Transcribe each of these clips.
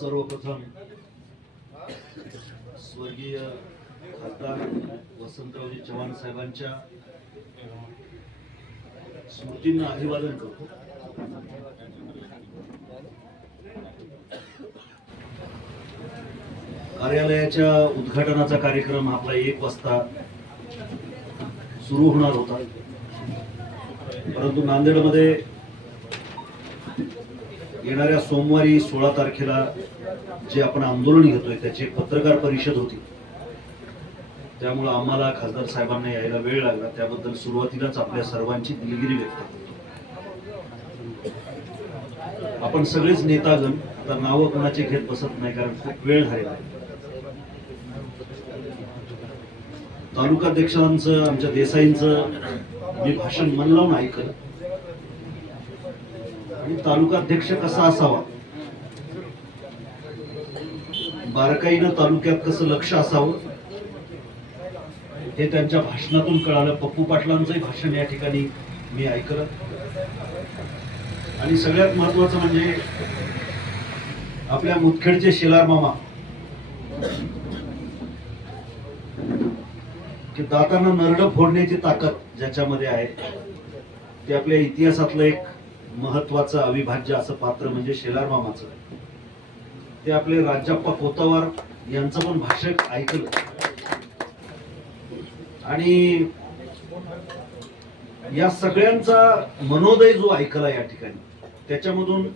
सर्वप्रथम स्वर्गीय खासदार वसंतरावजी चव्हाण साहेबांच्या स्मृतींना अभिवादन करतो. कार्यालयाच्या उद्घाटनाचा कार्यक्रम आपला 1 वाजता सुरू होणार होता, परंतु नांदेडमध्ये येणाऱ्या सोमवारी 16 तारखेला जे आपण आंदोलन घेतोय त्याची पत्रकार परिषद होती, त्यामुळे आम्हाला खासदार साहेबांना यायला वेळ लागला. त्याबद्दल सुरुवातीलाच आपल्या सर्वांची दिलगिरी व्यक्त करतो. आपण सगळेच नेतागण आता नावं कोणाचे घेत बसत नाही, कारण खूप वेळ झालेला आहे. तालुकाध्यक्षांचं आमच्या देसाईंचं मी भाषण मन लावून ऐकलं, आणि तालुकाध्यक्ष कसा असावा, बारकाईनं तालुक्यात कसं लक्ष असावं हे त्यांच्या भाषणातून कळालं. पप्पू पाटलांचंही भाषण या ठिकाणी मी ऐकलं, आणि सगळ्यात महत्वाचं म्हणजे आपल्या मुदखेडचे शेलार मामा की दातांना नरडं फोडण्याची ताकद ज्याच्यामध्ये आहे, ते आपल्या इतिहासातलं एक महत्वाचं अविभाज्य असं पात्र म्हणजे शेलार मामाचं. ते आपले राजाप्पा कोतवार यांचं पण भाषण ऐकलं, आणि या सगळ्यांचा मनोदय जो ऐकला या ठिकाणी, त्याच्यामधून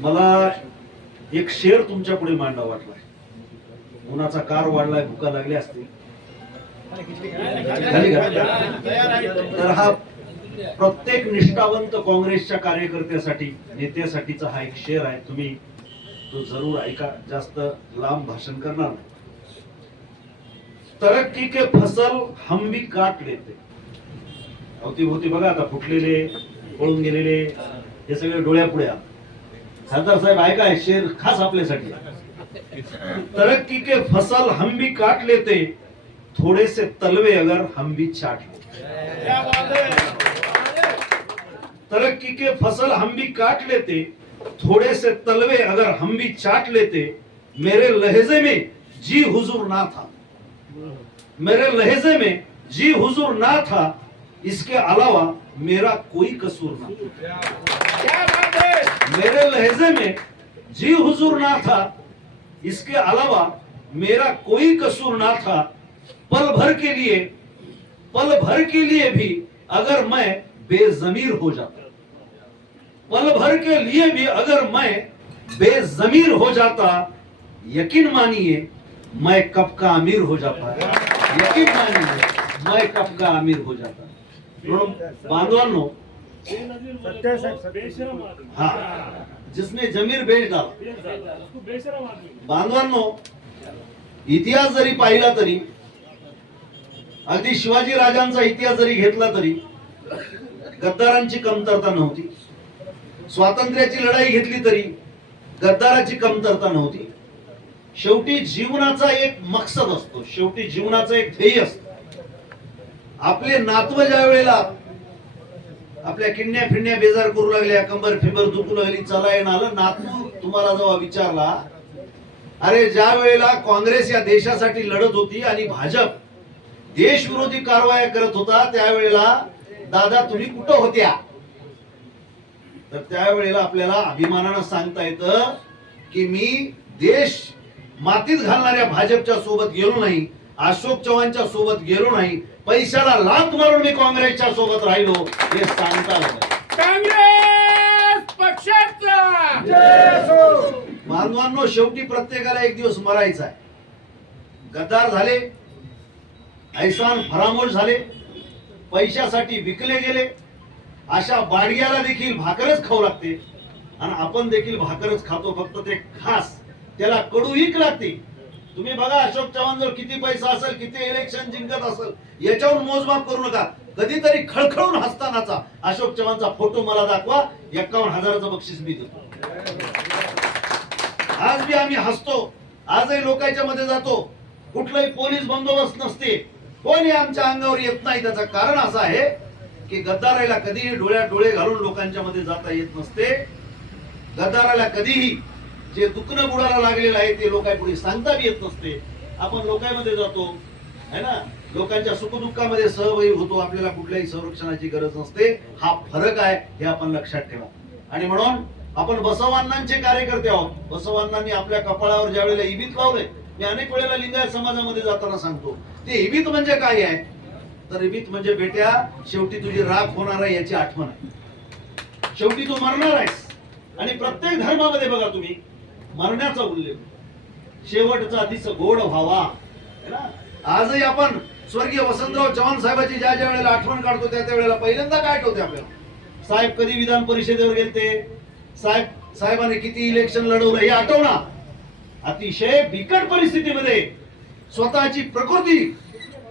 मला एक शेर तुमच्या पुढे मांडा वाटलाय. उन्हाचा कार वाढलाय, भुका लागली असतील, तर हा प्रत्येक निष्ठावंत काँग्रेसच्या कार्यकर्त्यासाठी, नेत्यासाठीचा हा एक शेर आहे. तुम्ही तो जरूर ऐका, जास्त लांब भाषण करणार नाही. तरक्की के फसल हम भी काट लेते. अवतीभोवती बघा आता फुटलेले, पळून गेलेले, हे सगळे डोळ्यापुढे. खासदार साहेब ऐका, शेर खास आपल्यासाठी. तरक्की के फसल हम भी काट लेते, थोड़े से तलवे अगर हम भी चाट लेते. तरक्की के फसल हम भी काट लेते, थोड़े से तलवे अगर हम भी चाट लेते. मेरे लहजे में जी हुजूर ना था, मेरे लहजे में जी हुजूर ना था, इसके अलावा मेरा कोई कसूर ना था. मेरे लहजे में जी हुजूर ना था, इसके अलावा मेरा कोई कसूर ना था. पल भर के लिए भी अगर मैं बेजमीर हो जाता, पल भर के लिए भी अगर मैं बेजमीर हो जाता, यकीन मानिए मैं कब का अमीर हो जाता. यकीन मानिए मैं कब का अमीर हो जाता. बांधवांनो, हा, जिसने जमीर बेच डाला. बांधवांनो, इतिहास जरी पाहिला तरी, अगदी शिवाजी राजांचा इतिहास जरी घेतला तरी गद्दारांची कमतरता नव्हती. स्वातंत्र्याची लढाई घेतली तरी गद्दाराची कमतरता नव्हती. शेवटी जीवनाचा एक मकसद असतो, शेवटी जीवनाचं एक ध्येय असतं. आपले नातव ज्या वेळेला आपल्या किडण्या फिरण्या बेजार करू लागल्या, कंबर फिबर दुखू लागली, चला येणार, नातू तुम्हाला जेव्हा विचारला, अरे ज्या वेळेला काँग्रेस या देशासाठी लढत होती आणि भाजप देशविरोधी कारवाया करत होता, त्यावेळेला दादा तुम्ही कुठं होत्या, तर त्यावेळेला आपल्याला अभिमानानं सांगता येतं की मी देश मातीत घालणाऱ्या भाजपच्या सोबत गेलो नाही, अशोक चव्हाणच्या सोबत गेलो नाही, पैशाला लाथ मारून मी काँग्रेसच्या सोबत राहिलो, हे सांगता काँग्रेस पक्षाचा. बांधवांनो, शेवटी प्रत्येकाला एक दिवस मरायचा आहे. गद्दार झाले, ऐसान फरामोश झाले, पैशासाठी विकले गेले, अशा बाडग्याला देखील भाकरच खाऊ लागते, आणि आपण देखील भाकरच खातो, फक्त ते खास त्याला कडूईक लागते. तुम्ही बघा, अशोक चव्हाण जर किती पैसा असेल, किती इलेक्शन जिंकत असेल, याच्यावर मोजमाप करू नका. कधीतरी खळखळून हसतानाचा अशोक चव्हाणचा फोटो मला दाखवा, 51,000चं बक्षीस मी देतो. आज बी आम्ही हसतो, आजही लोकांच्या मध्ये जातो, कुठलाही पोलीस बंदोबस्त नसते, कोणी आमच्या अंगावर येत नाही. त्याचं कारण असं आहे की गद्दाराला कधीही डोळ्यात डोळे घालून लोकांच्या मध्ये जाता येत नसते. गद्दाराला कधीही जे दुखणं बुडाला लागलेलं आहे ते लोकांपुढे सांगता बी येत नसते. आपण लोकांमध्ये जातो है ना, लोकांच्या सुखदुःखामध्ये सहभागी होतो, आपल्याला कुठल्याही संरक्षणाची गरज नसते. हा फरक आहे, हे आपण लक्षात ठेवा. आणि म्हणून आपण बसवांनांचे कार्यकर्ते आहोत. बसवांनांनी आपल्या कपाळावर ज्या वेळेला इबीत लावलंय, मी अनेक वेळेला लिंगायत समाजामध्ये जाताना सांगतो, ते इबीत म्हणजे काय आहे, तर इबीत म्हणजे बेट्या शेवटी तुझी राख होणार आहे याची आठवण आहे. शेवटी तू मरणार आहेस. आणि प्रत्येक धर्मामध्ये बघा तुम्ही मरण्याचा उल्लेख, शेवटचा दिस गोड व्हावा है ना. आजही आपण स्वर्गीय वसंतराव चव्हाण साहेबांची ज्या ज्या वेळेला आठवण काढतो त्या वेळेला पहिल्यांदा काय आठवते आपल्याला, साहेब कधी विधान परिषदेवर गेलते, साहेबांनी किती इलेक्शन लढवलं हे आठवणा. अतिशय बिकट परिस्थितीमध्ये स्वतःची प्रकृती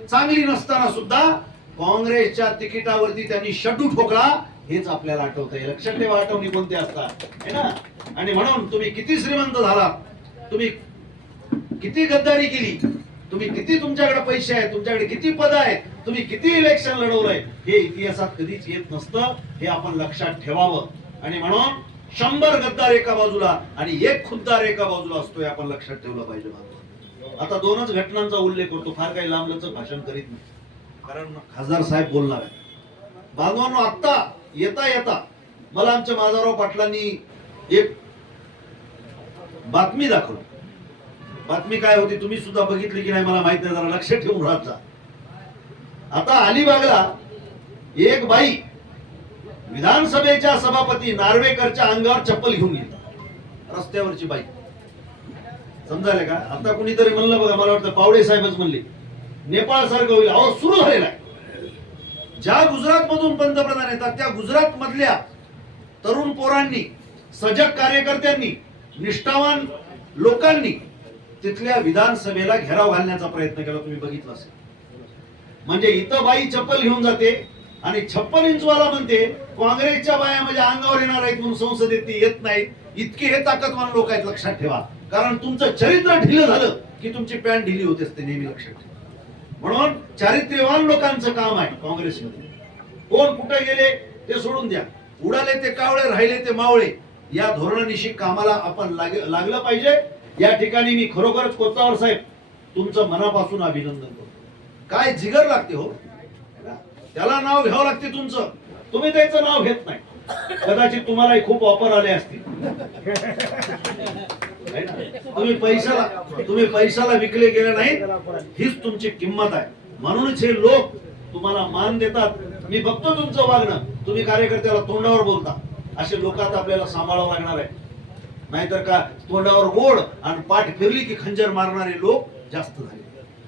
चांगली नसताना सुद्धा काँग्रेसच्या तिकिटावरती त्यांनी शड्डू ठोकला, हेच आपल्याला आठवतंय. लक्षात ठेवा, आठवणी कोणत्या असतात है ना. आणि म्हणून तुम्ही किती श्रीमंत झालात, तुम्ही किती गद्दारी केली, तुम्ही किती तुमच्याकडे पैसे आहेत, तुमच्याकडे किती पद आहेत, तुम्ही किती इलेक्शन लढवलंय, हे इतिहासात कधीच येत नसतं. हे आपण लक्षात ठेवावं. आणि म्हणून 100 गद्दार एका बाजूला आणि 1 खुद्दार एका बाजूला असतोय, आपण लक्षात ठेवलं पाहिजे. आता 2च घटनांचा उल्लेख करतो, फार काही लांबलंच भाषण करीत नाही, कारण खासदार साहेब बोलणार आहे. बांधवांनो, आता येता येता मला आमच्या माधवराव पाटलांनी एक बातमी दाखवली. बातमी काय होती तुम्ही सुद्धा बघितली की नाही मला माहित नाही, जरा लक्ष ठेवून राहत जा. आता अलिबागला एक बाई विधानसभेच्या सभापती नार्वेकरच्या अंगावर चप्पल घेऊन गेली, रस्त्यावरची बाई. समजायला का, आता कुणीतरी म्हणलं बघा, मला वाटतं पावडे साहेबच म्हणले, नेपाळ सारखं होईल. अहो, सुरू झालेला आहे. ज्या गुजरात मधून पंतप्रधान येतात त्या गुजरात मधल्या तरुण पोरांनी, सजग कार्यकर्त्यांनी, निष्ठावान लोकांनी तिथल्या विधानसभेला घेराव घालण्याचा प्रयत्न केला. तुम्ही बघितलं असेल. म्हणजे इथं बाई चप्पल घेऊन जाते आणि 56 इंचवाला म्हणते काँग्रेसच्या बाया म्हणजे अंगावर येणार आहेत म्हणून संसदेत ती येत नाहीत. इतके हे ताकदवान लोक आहेत, लक्षात ठेवा. कारण तुमचं चरित्र ढिलं झालं की तुमची पॅन्ट ढिली होते असते, नेहमी लक्षात ठेवा. म्हणून चारित्र्यवान लोकांचं काम आहे काँग्रेसमध्ये. कोण कुठे गेले ते सोडून द्या, उडाले ते कावळे, राहिले ते मावळे, या धोरणानिशी कामाला आपण लागलं पाहिजे. या ठिकाणी मी खरोखरच कोत्तावर साहेब तुमचं मनापासून अभिनंदन करतो. काय जिगर लागते हो, त्याला नाव घ्यावं लागते तुमचं, तुम्ही त्याचं नाव घेत नाही. कदाचित तुम्हालाही खूप ऑफर आले असतील. तुम्ही पैशाला विकले गेले नाही, हीच तुमची किंमत आहे. म्हणूनच हे लोक तुम्हाला मान देतात. मी बघतो तुमचं वागणं, तुम्ही कार्यकर्त्याला तोंडावर बोलता, असे लोक आता आपल्याला सांभाळावं लागणार आहे. नाहीतर का तोंडावर गोड आणि पाठ फिरली की खंजर मारणारे लोक जास्त झाले.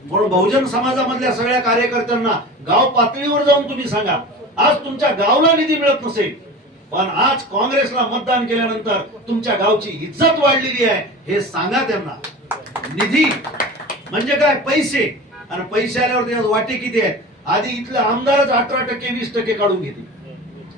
म्हणून बहुजन समाजामधल्या सगळ्या कार्यकर्त्यांना गाव पातळीवर जाऊन तुम्ही सांगा, आज तुमच्या गावला निधी मिळत नसेल, पण आज काँग्रेसला मतदान केल्यानंतर तुमच्या गावची इज्जत वाढलेली आहे, हे सांगा त्यांना. निधी म्हणजे काय, पैसे. आणि पैसे आल्यावर वाटे किती आहेत. आधी इथले आमदारच 18% 20% काढून घेते.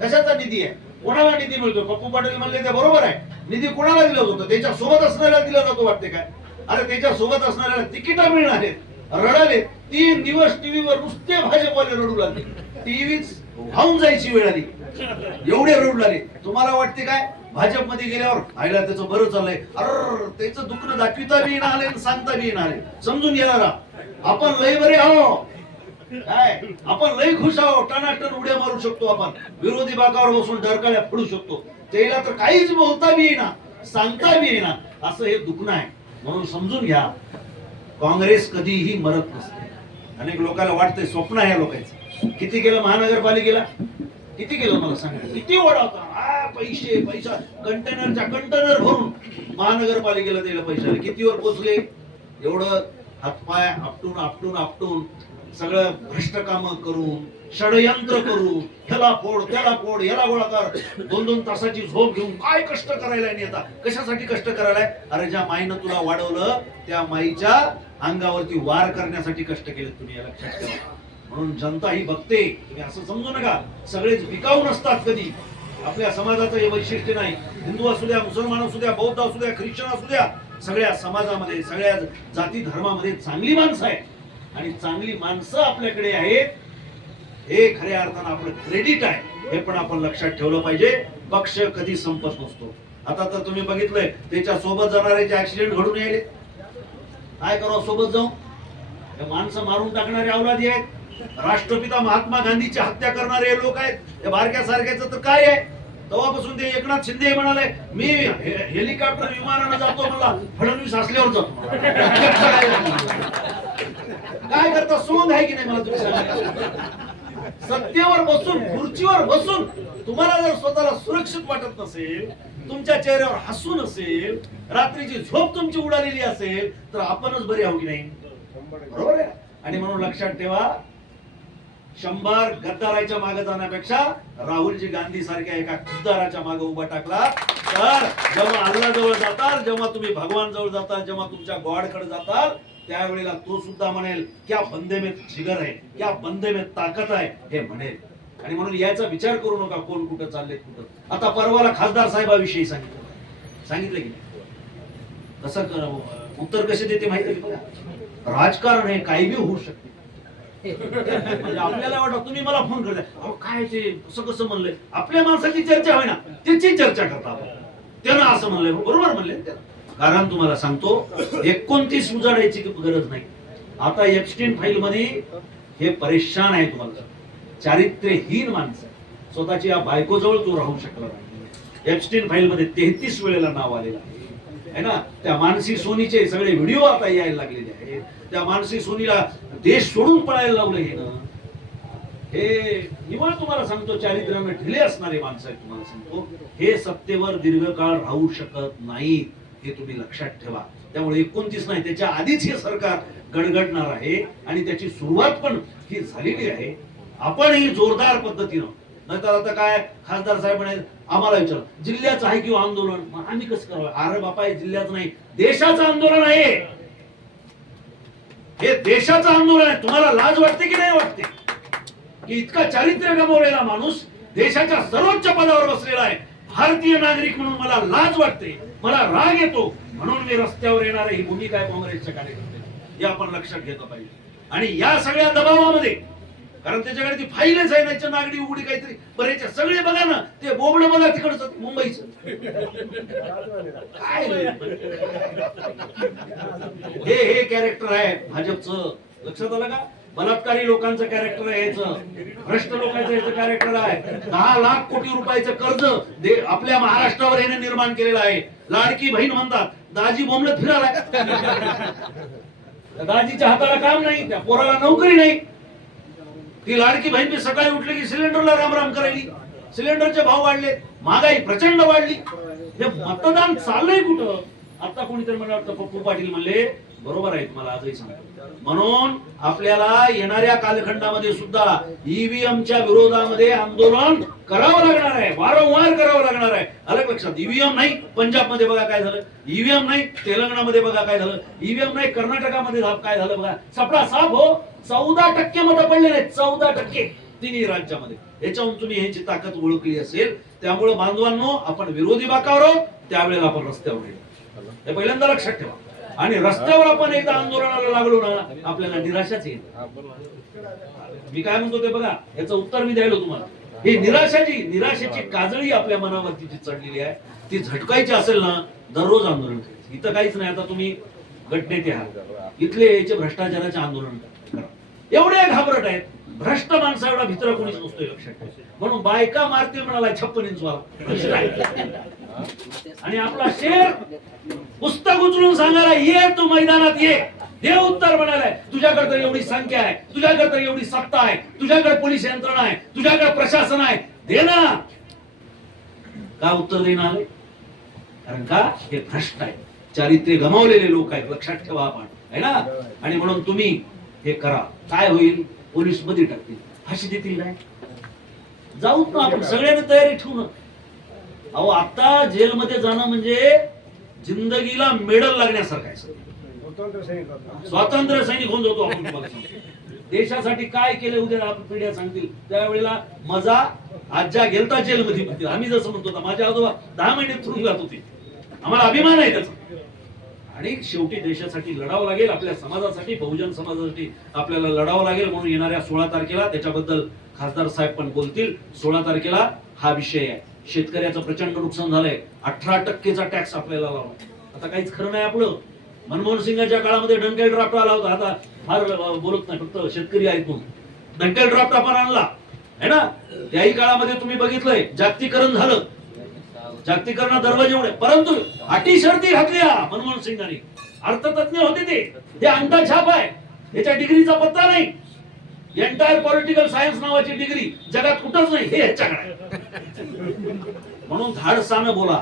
कशाचा निधी आहे, कोणाला निधी मिळतो. पप्पू पाटील म्हणले ते बरोबर आहे, निधी कोणाला दिला होता, त्याच्या सोबत असणाऱ्याला दिला जातो वाटते काय. अरे त्याच्या सोबत असणाऱ्याला तिकीट मिळणार आहेत, रडाले. 3 दिवस टीव्हीवर नुसते भाजपवाले रडू लागले, टीव्हीच वाहून जायची वेळ आली, एवढे रडू लागले. तुम्हाला वाटते काय भाजपमध्ये गेल्यावर आयला त्याचं बरं चाललंय, अर त्याचं दुखणं दाखविता बी येणार आले, सांगता बी येणार आहे. समजून घेणारा आपण लय बरे आहो, काय आपण लय खुश आहो, टनाटन उड्या मारू शकतो, आपण विरोधी बाकावर बसून डरकाळ्या फोडू शकतो. त्याला तर काहीच बोलता बी येईना, सांगता बी येईना, असं हे दुखणं आहे. म्हणून समजून घ्या, काँग्रेस कधीही मरत नसते. अनेक लोकांना वाटतंय स्वप्न आहे या लोकांचं. किती केलं महानगरपालिकेला, किती केलं मला सांगा, किती ओढा होता. पैसे पैसा कंटेनरच्या कंटेनर भरून महानगरपालिकेला द्यायला पैसे कितीवर पोचले. एवढं हातपाय आपटून आपटून आपटून सगळं भ्रष्ट काम करून, षडयंत्र करून, ह्याला फोड त्याला फोड, ह्याला गोळा कर, 2-2 तासाची झोप घेऊन काय कष्ट करायला नाही. आता कशासाठी कष्ट करायलाय, अरे ज्या माईनं तुला वाढवलं त्या माईच्या अंगावरती वार करण्यासाठी कष्ट केले तुम्ही, या लक्षात ठेवा. म्हणून जनता ही बघते, तुम्ही असं समजू नका सगळेच विकाऊ नसतात. कधी आपल्या समाजाचं हे वैशिष्ट्य नाही. हिंदू असू द्या, मुसलमान असू द्या, बौद्ध असू द्या, ख्रिश्चन असू द्या, सगळ्या समाजामध्ये सगळ्या जाती धर्मामध्ये चांगली माणसं आहेत. आणि चांगली माणसं आपल्याकडे आहेत, हे खऱ्या अर्थानं आपलं क्रेडिट आहे, हे पण आपण लक्षात ठेवलं पाहिजे. पक्ष कधी संपत नसतो. आता तर तुम्ही बघितलंय त्याच्या सोबत जाणाऱ्याचे ऍक्सिडेंट घडून यायले. काय करावं सोबत जाऊन? हे माणसं मारून टाकणारे अवलादी आहेत, राष्ट्रपिता महात्मा गांधीची हत्या करणारे लोक आहेत. हे बारक्या सारख्याचं तर काय आहे? तेव्हापासून ते एकनाथ शिंदे म्हणाले मी हेलिकॉप्टर विमानानं जातो, मला फडणवीस असल्यावर जातो. काय करता? सोंग आहे की नाही मला तुम्ही सांगा. सत्तेवर बसून, खुर्चीवर बसून तुम्हाला जर स्वतःला सुरक्षित वाटत नसेल, तुमच्या चेहऱ्यावर हसू नसेल, रात्रीची झोप तुमची उडालेली असेल, तर आपणच बरे आहो की नाही? बरोबर आहे. आणि म्हणून लक्षात ठेवा, 100 गद्दाराच्या मागे जाण्यापेक्षा राहुलजी गांधी सारख्या एका खुद्दाराच्या मागे उभा टाकला तर जेव्हा अल्लाह जवळ जाताल, जेव्हा तुम्ही भगवान जवळ जाताल, जेव्हा तुमच्या गॉड कडे जाताल, त्यावेळेला तो सुद्धा म्हणेल क्या बंदे में जिगर है, क्या बंदे में ताकत आहे, हे म्हणेल. आणि म्हणून याचा विचार करू नका कोण कुठं चालले कुठं. आता परवाला खासदार साहेबाविषयी सांगितलं की नाही? कसं उत्तर कसे देते माहिती आहे का? राजकारण हे काही बी होऊ शकते. म्हणजे आपल्याला वाटतं तुम्ही मला फोन करताय, अहो काय ते कसं कसं म्हणलंय, आपल्या माणसाची चर्चा होय ना, त्याची चर्चा करता आपण. त्यानं असं म्हणलंय, बरोबर म्हणले त्याला. कारण तुम्हाला सांगतो 29 उजाडायची गरज नाही. आता एप्स्टीन फाईल मध्ये हे परेशान आहे, तुम्हाला चारित्र्यहीन माणसं, स्वतःची या बायकोजवळ तो राहू शकला नाही. एप्स्टीन फाईल मध्ये 33 वेळेला नाव आलेलं आहे ना. त्या मानसी सोनीचे सगळे व्हिडिओ आता यायला लागलेले आहेत. त्या मानसी सोनीला देश सोडून पळायला लावलं हे ना. हे निवळ तुम्हाला सांगतो, चारित्र्याने ढिले असणारे माणसं आहेत. तुम्हाला सांगतो हे सत्तेवर दीर्घकाळ राहू शकत नाहीत, हे तुम्ही लक्षात ठेवा. त्यामुळे 29 नाही, त्याच्या आधीच हे सरकार गडगडणार आहे आणि त्याची सुरुवात पण ही झालेली आहे. आपणही जोरदार पद्धतीनं, नाहीतर आता काय खासदार साहेब म्हणे आम्हाला विचार जिल्ह्याचं आहे किंवा आंदोलन, मग आम्ही कसं करावं? अरे बापा, हे जिल्ह्याचं नाही, देशाचं आंदोलन आहे. हे देशाचं आंदोलन आहे. तुम्हाला लाज वाटते की नाही वाटते की इतका चारित्र्य गमावलेला माणूस देशाच्या सर्वोच्च पदावर बसलेला आहे? भारतीय नागरिक म्हणून मला लाज वाटते, मला राग येतो, म्हणून मी रस्त्यावर येणार. ही भूमिका आहे काँग्रेसच्या कार्यकर्त्यांची, हे आपण लक्षात घेतलं पाहिजे. आणि या सगळ्या दबावामध्ये, कारण त्याच्याकडे ती फाईलच आहे, त्याच्या नागडी उघडी काहीतरी बरेच सगळे बघा ना, ते बोबड बघा तिकडचं मुंबईचं काय हे कॅरेक्टर आहे भाजपचं. लक्षात आलं का? बलात्कारी लोकांचं कॅरेक्टर आहे याचं, भ्रष्ट लोकांचं याचं कॅरेक्टर आहे. 10 लाख कोटी रुपयाचं कर्ज आपल्या महाराष्ट्रावर याने निर्माण केलेलं आहे. लाडकी बहीण म्हणतात, दाजी बोंबलत फिरायला, दाजीच्या हाताला काम नाही, त्या पोराला नोकरी नाही. ती लाडकी बहीण सकाळी उठली की सिलेंडरला रामराम करायली. सिलेंडरचे भाव वाढले, महागाई प्रचंड वाढली. हे मतदान चाललंय कुठं? आता कोणीतरी मला वाटतं पप्पू पाटील म्हणले, बरोबर आहे, मला आजही सांगतो. म्हणून आपल्याला येणाऱ्या कालखंडामध्ये सुद्धा ईव्हीएमच्या विरोधामध्ये आंदोलन करावं लागणार आहे, वारंवार करावं लागणार आहे. अलग लक्षात, ईव्हीएम नाही पंजाब मध्ये बघा काय झालं, ईव्हीएम नाही तेलंगणामध्ये बघा काय झालं, ईव्हीएम नाही कर्नाटकामध्ये काय झालं बघा. सपडा साफ हो, 14% मतं पडले नाहीत, 14% तिन्ही राज्यामध्ये. याच्याहून तुम्ही यांची ताकद ओळखली असेल. त्यामुळे बांधवांनो, आपण विरोधी बाकावर आहोत, त्यावेळेला आपण रस्त्यावर येऊ, हे पहिल्यांदा लक्षात ठेवा. आणि रस्त्यावर आपण एकदा आंदोलनाला लागलो ना, आपल्याला निराशाच येईल. मी काय म्हणतो ते बघा, याचं उत्तर मी द्यायला तुम्हाला. ही निराशेची काजळी आपल्या मनावरती जी चढलेली आहे, ती झटकायची असेल ना, दररोज आंदोलन करायचं. इथं काहीच नाही. आता तुम्ही गटनेते आहात, इथले याचे भ्रष्टाचाराचे आंदोलन करा. एवढे घाबरट आहेत, भ्रष्ट माणसा एवढा भित्र कोणीच नसतोय, लक्षात ठेवा. म्हणून बायका मारतील म्हणाला 56 इंच वाला, आणि आपला शेर पुस्तक उचलून सांगायला ये तू मैदानात ये. देव उत्तर म्हणालाय, तुझ्याकडे तर एवढी संख्या आहे, तुझ्याकडे तर एवढी सत्ता आहे, तुझ्याकडे पोलीस यंत्रणा आहे, तुझ्याकडे प्रशासन आहे, दे ना. का उत्तर देणार? कारण का हे भ्रष्ट आहे, चारित्र्य गमावलेले लोक आहेत, लक्षात ठेवा आपण, है ना. आणि म्हणून तुम्ही हे करा. काय होईल? पोलीस मध्ये टाकतील, फाशी देतील, काय जाऊत ना. आपण सगळ्यांनी तयारी ठेवू ना. अहो, आता जेलमध्ये जाणं म्हणजे जिंदगीला मेडल लागण्यासारखं आहे. स्वातंत्र्य सैनिक होऊन जातो आपण. तुम्हाला देशासाठी काय केले उद्या आपण पिढ्या सांगतील, त्यावेळेला मजा. आज ज्या गेलता जेलमध्ये, आम्ही जसं म्हणतो ना, माझ्या आजोबा 10 महिने तुरुंगात होते, आम्हाला अभिमान आहे त्याचा. आणि शेवटी देशासाठी लढावं लागेल, आपल्या समाजासाठी, बहुजन समाजासाठी आपल्याला लढावं लागेल. म्हणून येणाऱ्या 16 तारखेला त्याच्याबद्दल खासदार साहेब पण बोलतील. 16 तारखेला हा विषय आहे. शेतकऱ्याचं प्रचंड नुकसान झालंय. 18% टॅक्स आपल्याला लावला. आता काहीच खरं नाही आपलं. मनमोहन सिंगाच्या काळामध्ये डंकेल ड्राफ्ट आला होता. आता फार बोलत नाही, फक्त शेतकरी ऐकून. डंकेल ड्राफ्ट आपण आणला है ना. त्याही काळामध्ये तुम्ही बघितलंय जागतिकीकरण झालं. जागतिकीकरण दरवाजे उघडे, परंतु अटी शर्ती घातल्या मनमोहन सिंगांनी. अर्थतज्ञ होते ते अंगठा छाप आहे. याच्या डिग्रीचा पत्ता नाही. एंटायर पॉलिटिकल सायन्स नावाची डिग्री जगात कुठंच नाही, हे ह्याच्याकडे. म्हणून धाडसानं बोला.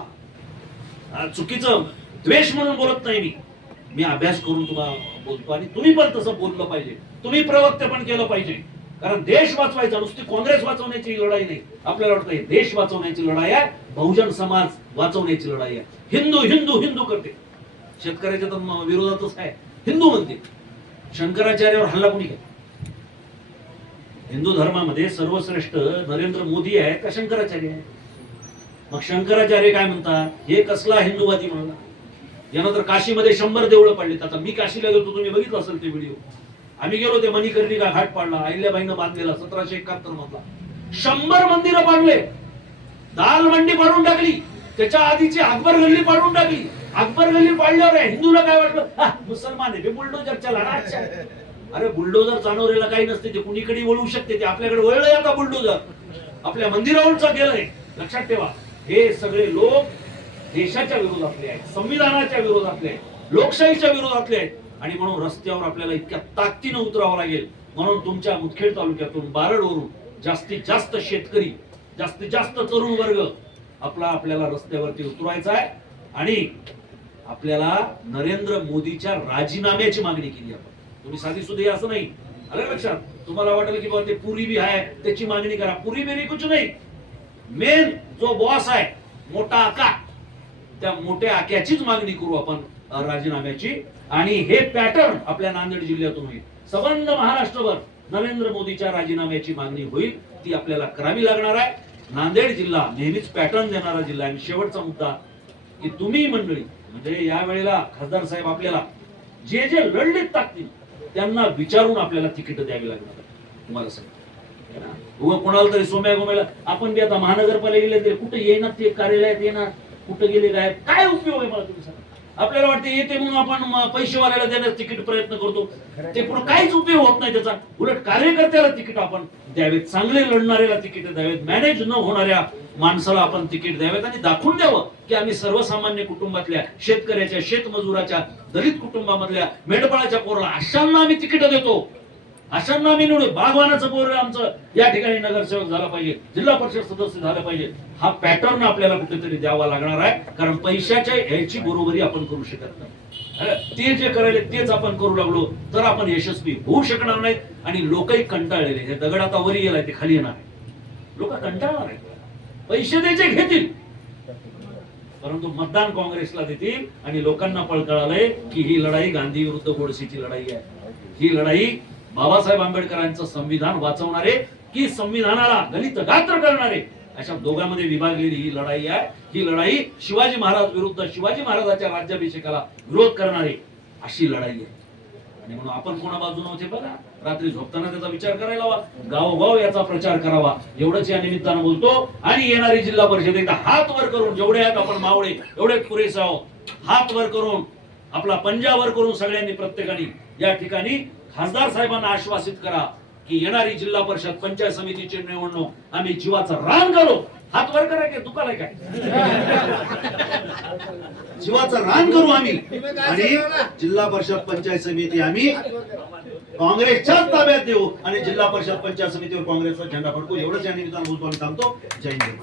चुकीचं द्वेष म्हणून बोलत नाही मी अभ्यास करून तुम्हाला बोलतो. आणि तुम्ही पण तसं बोललं पाहिजे. तुम्ही प्रवक्ते पण केलं पाहिजे. कारण देश वाचवायचा, नुसती काँग्रेस वाचवण्याची लढाई नाही. आपल्याला वाटतं देश वाचवण्याची लढाई आहे, बहुजन समाज वाचवण्याची लढाई आहे. हिंदू हिंदू हिंदू करते, शेतकऱ्याच्या तर विरोधातच आहे. हिंदू म्हणते. शंकराचार्यावर हल्ला कोणी केला? हिंदू धर्मामध्ये सर्वश्रेष्ठ नरेंद्र मोदी आहे का शंकराचार्य आहे? मग शंकराचार्य काय म्हणतात? हे कसला हिंदूवादी म्हणला. यानं तर काशीमध्ये 100 देवळं पाडलीत. आता मी काशीला गेलो, तुम्ही बघितलं असेल ते व्हिडिओ. आम्ही गेलो, ते मणिकर्णिका घाट पाडला, अहिल्याबाईनं बांधलेला 1771 मधला. 100 मंदिरं पाडले. दाल मंडी पाडून टाकली. त्याच्या आधीची अकबर गल्ली पाडून टाकली. अकबर गल्ली पाडल्यावर हिंदूला काय वाटलं? मुसलमान आहे, बुलडोजर चला. अरे बुलडोजर चालवलेला काही नसते, ते कुणीकडे वळू शकते. ते आपल्याकडे वळलंय आता बुलडोजर. आपल्या मंदिरावरचा गेलंय. लक्षात ठेवा, हे सगळे लोक देशाच्या विरोधातले आहेत, संविधानाच्या विरोधातले आहेत, लोकशाहीच्या विरोधातले आहेत. आणि म्हणून रस्त्यावर आपल्याला इतक्या ताकदीनं उतरावं लागेल. म्हणून तुमच्या मुदखेड तालुक्यातून, बारडवरून जास्तीत जास्त शेतकरी, जास्तीत जास्त तरुण वर्ग आपल्याला रस्त्यावरती उतरवायचा आहे. आणि आपल्याला नरेंद्र मोदीच्या राजीनाम्याची मागणी केली आपण. तुम्ही साधी सुधी असं नाही. आलं लक्षात? तुम्हाला वाटेल की बाबा ते पुरी बी आहे, त्याची मागणी करा. पुरी बिरी कुछ नाही. मेन जो बॉस आहे, मोठा आका, त्या मोठ्या आक्याचीच मागणी करू आपण राजीनाम्याची. आणि हे पॅटर्न आपल्या नांदेड जिल्ह्यातून होईल. संबंध महाराष्ट्रभर नरेंद्र मोदीच्या राजीनाम्याची मागणी होईल. ती आपल्याला करावी लागणार आहे. नांदेड जिल्हा नेहमीच पॅटर्न देणारा जिल्हा आहे. आणि शेवटचा मुद्दा की तुम्ही मंडळी, म्हणजे या वेळेला खासदार साहेब आपल्याला जे जे लढलेत ताकदीने, त्यांना विचारून आपल्याला तिकीट द्यावी लागणार आहे. तुम्हाला सांगतो, कोणाला तरी सोम्या गोम्याला आपण बी आता महानगरपालिकेला कुठे येणार, ते कार्यालयात येणार, कुठे गेले काय उपयोग आहे मला तुम्ही सांगा. आपल्याला वाटते येते म्हणून आपण पैसेवाल्याला देण्यास तिकीट प्रयत्न करतो. ते पुढे काहीच उपयोग होत नाही त्याचा. उलट कार्यकर्त्याला तिकीट आपण द्यावेत, चांगले लढणाऱ्याला तिकीट द्यावेत, मॅनेज न होणाऱ्या माणसाला आपण तिकीट द्यावेत. आणि दाखवून द्यावं की आम्ही सर्वसामान्य कुटुंबातल्या, शेतकऱ्याच्या, शेतमजुराच्या, दलित कुटुंबामधल्या, मेंढपाळाच्या पोराला अशांना आम्ही तिकीट देतो. अशांना आम्ही निवडू. बागवानाचं पोर आमचं या ठिकाणी नगरसेवक झाला पाहिजे, जिल्हा परिषद सदस्य झालं पाहिजे. हा पॅटर्न आपल्याला कुठेतरी द्यावा लागणार आहे. कारण पैशाच्या ह्याची बरोबरी आपण करू शकत नाही. ते जे करायला तेच आपण करू लागलो तर आपण यशस्वी होऊ शकणार नाहीत. आणि लोकही कंटाळलेले. हे दगड आता वरी गेलाय, ते खाली येणार आहे. लोक कंटाळणार आहेत. पैसे द्यायचे घेतील, परंतु मतदान काँग्रेसला देतील. आणि लोकांना कळालंय की ही लढाई गांधी विरुद्ध गोडसेची लढाई आहे. ही लढाई बाबासाहेब आंबेडकरांचं संविधान वाचवणारे की संविधानाला गलित गात्र करणारे, अशा दोघांमध्ये विभागलेली ही लढाई आहे. ही लढाई शिवाजी महाराज विरुद्ध शिवाजी महाराजांच्या राज्याभिषेकाला विरोध करणारे अशी लढाई आहे. आणि म्हणून आपण कोणा बाजूने होते बघा. रात्री झोपताना त्याचा विचार करायला हवा. गावोगाव याचा प्रचार करावा. एवढंच या निमित्तानं बोलतो. आणि येणारी जिल्हा परिषद एकदा हात वर करून, जेवढे आहेत आपण मावळे एवढे पुरेसे आहोत, हात वर करून, आपला पंजा वर करून सगळ्यांनी प्रत्येकाने या ठिकाणी खासदार साहेबांना आश्वासित करा की येणारी जिल्हा परिषद पंचायत समितीची निवडणूक आम्ही जीवाचं रान करू. हात वर करा की दुखालाय काय? जीवाचं रान करू आम्ही. आणि जिल्हा परिषद पंचायत समिती आम्ही काँग्रेसच्याच ताब्यात देऊ. आणि जिल्हा परिषद पंचायत समितीवर काँग्रेसचा झेंडा फडकू. एवढंच या निमित्तानं बोलतो आणि थांबतो. जय हिंद.